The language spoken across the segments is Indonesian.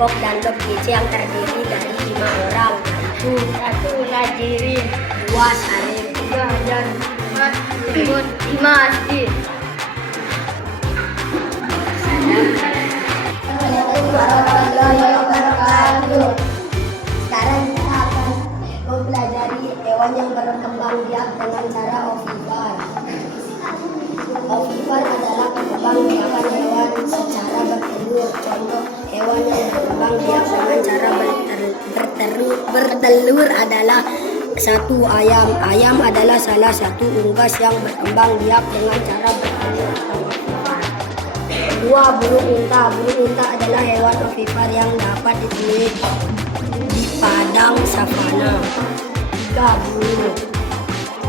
kelompok dan gizi yang terdiri dari 5 orang, yaitu 1. Najirin, 2. Sarif, 3. Hajar, 4. Lembut, 5. Asdi. Assalamualaikum warahmatullahi wabarakatuh. Sekarang kita akan mempelajari hewan yang berkembang biak dengan cara ovivar. Ovivar adalah berkembang biakan hewan secara bertelur. Contoh hewan yang berkembang biak dengan cara bertelur adalah 1. Ayam. Ayam adalah salah satu unggas yang berkembang biak dengan cara bertelur atau ovivar. 2. Burung unta. Burung unta adalah hewan ovivar yang dapat ditemui di padang savana. 3. Burung.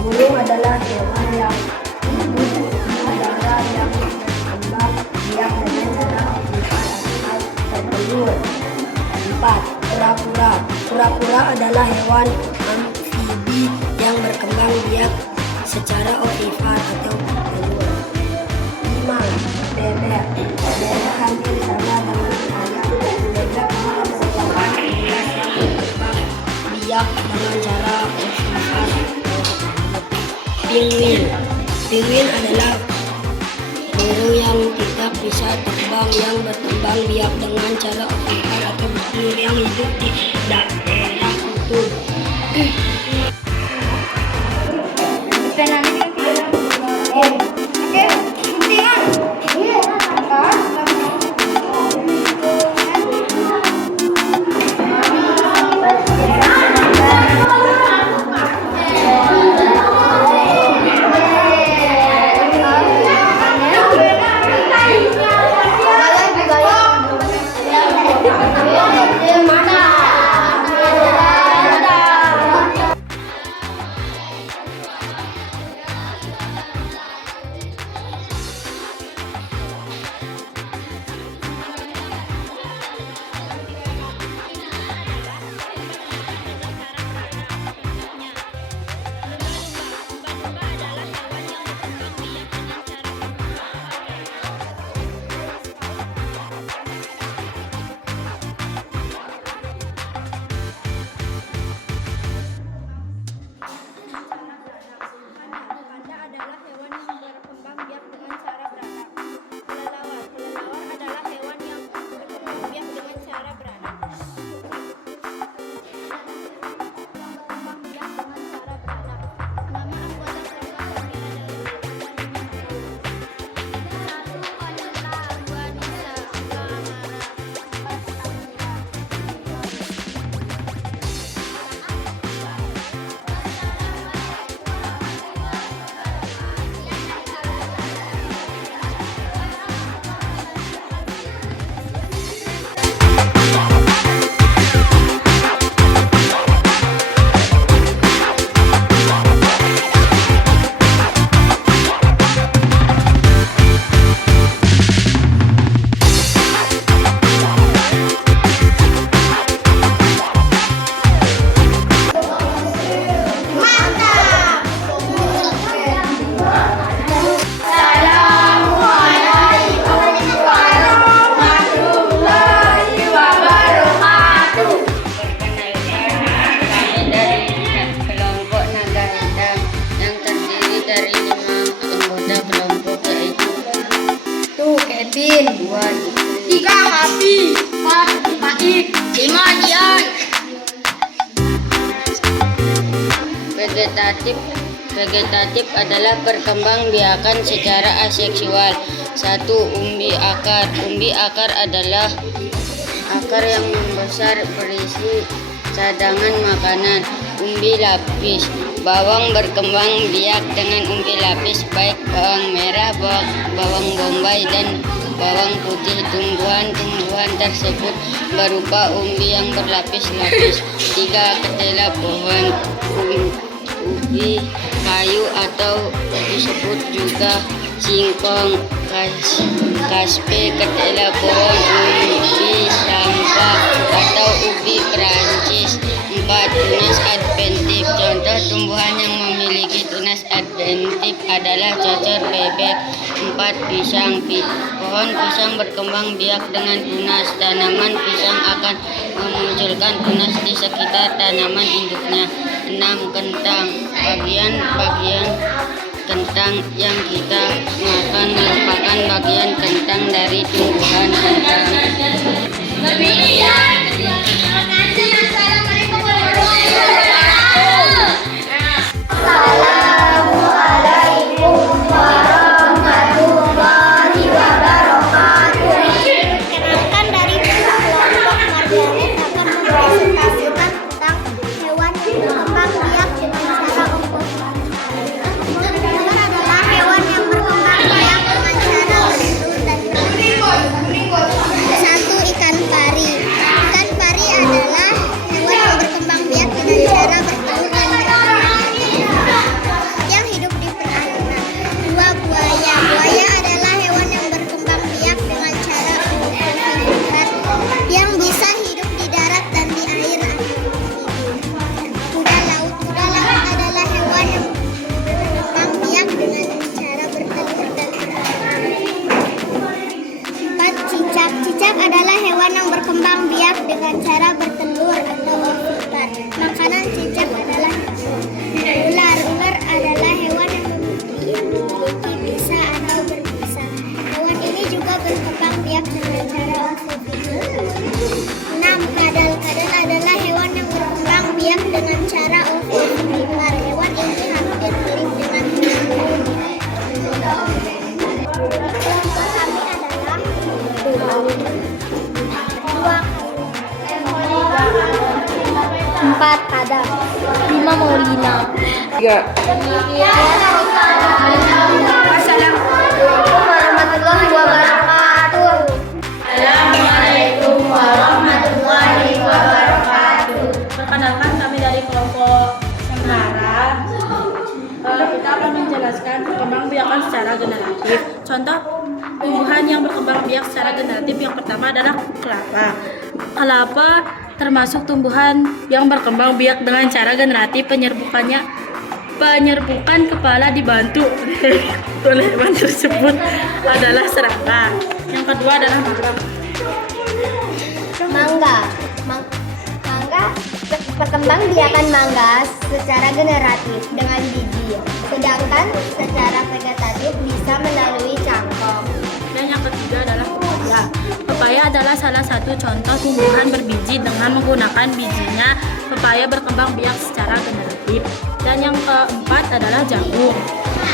Burung adalah hewan yang hidup di udara yang berkembang biak dengan cara ovivar atau bertelur. 4. Kura-kura. Kura-kura adalah hewan amfibi yang berkembang biak secara ovivar atau bertelur. 5. Bebek. Bebek hampir sama dengan ayam. Bebek merupakan unggas yang berkembang biak dengan cara ovivar. Penguin. Penguin adalah burung yang tidak bisa terbang yang berkembang biak dengan cara ovivar atau bertelur yang hidup di daerah kutub. Kevin. 2. 3. Happy. 4. Faik. 5. Dian. Vegetatif adalah perkembangbiakan secara aseksual. 1. Umbi akar. Umbi akar adalah akar yang membesar berisi cadangan makanan. Umbi lapis. Bawang berkembang biak dengan umbi lapis, baik bawang merah, bawang bombay, dan bawang putih. Tumbuhan-tumbuhan tersebut berupa umbi yang berlapis-lapis. 3. Ketela pohon. Ubi kayu atau disebut juga singkong, kaspe, ketela pohon, ubi sampah atau ubi Perancis. 4. Tunas adventif. Contoh tumbuhan yang memiliki tunas tunas adventif adalah cocor bebek. 4. Pisang. Pohon pisang berkembang biak dengan tunas. Tanaman pisang akan memunculkan tunas di sekitar tanaman induknya. 6. Kentang. Bagian kentang yang kita makan merupakan bagian kentang dari tumbuhan kentang. Assalamualaikum warahmatullahi wabarakatuh. Assalamualaikum warahmatullahi wabarakatuh. Perkenalkan dari kelompok Margaret akan mempresentasikan tentang hewan yang berkembang biak dengan cara ungkut. Hewan adalah hewan yang berkembang biak dengan cara bertelur dan berenang. 1. Ikan pari. Ikan pari adalah hewan yang berkembang biak dengan cara bertelur dan berenang yang hidup di perairan. 2. Buaya. Buaya adalah hewan yang berkembang biak dengan cara ungkut yang bisa hidup di darat dan di air atau di kuda laut. Kuda laut adalah hewan yang berkembang biak dengan cara bertelur dan berenang. 4. Cicak. Cicak adalah hewan yang berkembang biak dengan cara bertelur atau ovipan. Makanan cicak adalah ular. Ular adalah hewan yang memiliki bisa atau berbisa. Hewan ini juga berkembang biak dengan cara ovipan. 6. Kadal. Kadal adalah hewan yang berkembang biak dengan cara ovovivipar. Hewan ini hampir mirip dengan burung. Kelompok kami adalah 4. Kadal. 5. Maulina. 3. Assalamualaikum warahmatullahi wabarakatuh. Assalamualaikum warahmatullahi wabarakatuh. Perkenalkan kami dari kelompok Semara. Kita akan menjelaskan perkembang biakan secara generatif. Contoh tumbuhan yang berkembang biak secara generatif yang pertama adalah kelapa. Kelapa termasuk tumbuhan yang berkembang biak dengan cara generatif. Penyerbukan kepala dibantu oleh hewan tersebut adalah serangga. Yang kedua adalah Mangga. Perkembang biakan mangga secara generatif dengan biji, sedangkan secara vegetatif bisa melalui cangkok. Dan yang ketiga adalah pepaya. Pepaya adalah salah satu contoh tumbuhan berbiji. Dengan menggunakan bijinya, pepaya berkembang biak secara generatif. Dan yang keempat adalah jagung.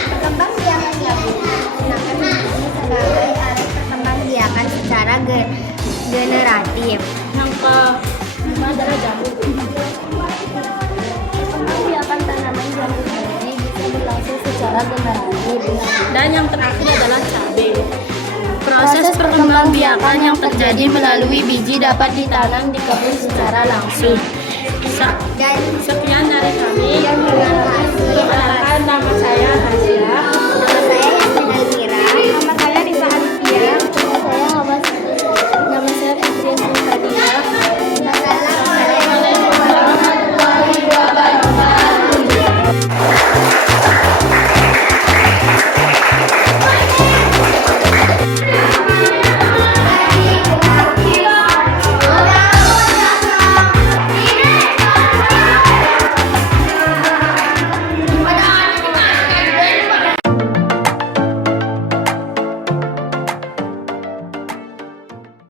Perkembang biakan jagung menggunakan biji sebagai alat perkembang biakan secara generatif. Yang kelima adalah jagung. Perkembang biakan tanaman jagung ini bisa berlangsung secara generatif. Dan yang terakhir adalah cabai. Proses perkembangbiakan yang terjadi melalui biji dapat ditanam di kebun secara langsung. Sekian dari kami. Terima kasih.